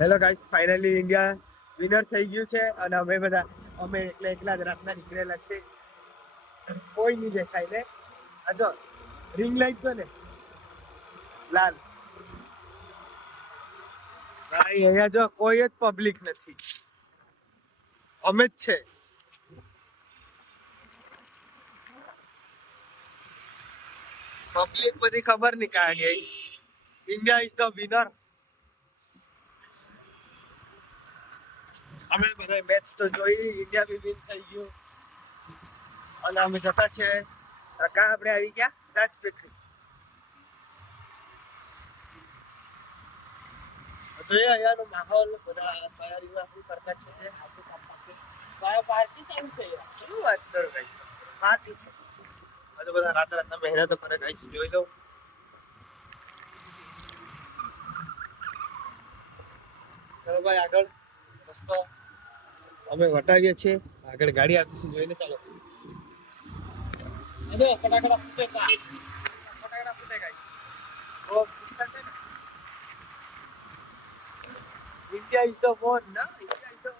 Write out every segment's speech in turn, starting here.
Hello guys, finally India winner થઈ ગયું છે અને અમે એકલા જ રાતના નીકળેલા છે. કોઈ નહીં દેખાય ને. આ જો રિંગ લાઈટ તો ને લાલ ભાઈ, અહીંયા જો કોઈ જ પબ્લિક નથી, અમે જ છે. પબ્લિક બધી ખબર નહીં કાં ગઈ. India is the winner. અમે બધા મેચ તો જોઈ, ઇન્ડિયા બી વિન થઈ ગયું અને અમે જતા છે કાં આપણે આવી ગયા રાજ બેકરી. જોઈએ અહીંયાનો માહોલ, બધા તૈયારીમાં શું કરતા છે. પાર્ટી ટાઈમ છે, કેવું વાત કરો ગાઈસ, પાર્ટી છે. આજે બધા રાતના મહેનત કરે ગાઈસ, જોઈ લો. ચલો ભાઈ આગળ રસ્તો અમે વટાવીએ છીએ. આગળ ગાડી આવતી છે, જોઈને ચાલો. અરે ફટાકડા ફૂટે, ફટાકડા ફૂટે ગાઈસ. ઓ ફૂટતા છે ને. ઇન્ડિયા ઇઝ ધ વન ના, ઇન્ડિયા ઇઝ ધ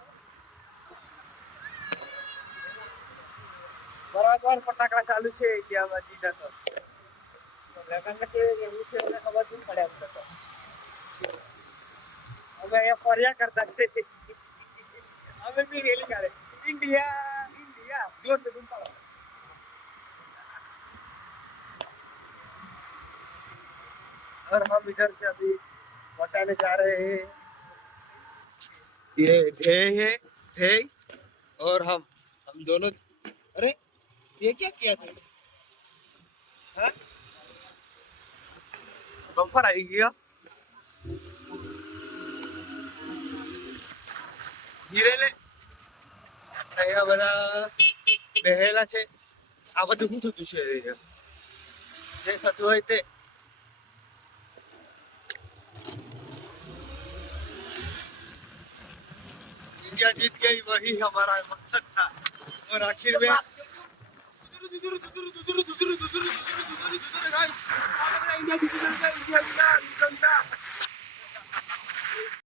બરાબર. ફટાકડા ચાલુ છે ઇન્ડિયામાં. જીતા તો લગન કેવું એવું છે એને ખબર શું પડે અમને તો. અમે અહીંયા ફર્યા કરતા છે. અમે બી રેલી કાઢે, इंडिया इंडिया जोर से घूमता रहो. और हम इधर से अभी वटाने जा रहे हैं. ये ध्येय है, ध्येय और हम दोनों. अरे ये क्या किया तुमने? हाँ, बम्पर आई गया. ધીરે લે. અહીંયા બધા બેહેલા છે. આ બધું શું થતું છે? જે થતું હોય તે. इंडिया जीत गई, वही हमारा मकसद था. और आखिर में इंडिया जीत गई, इंडिया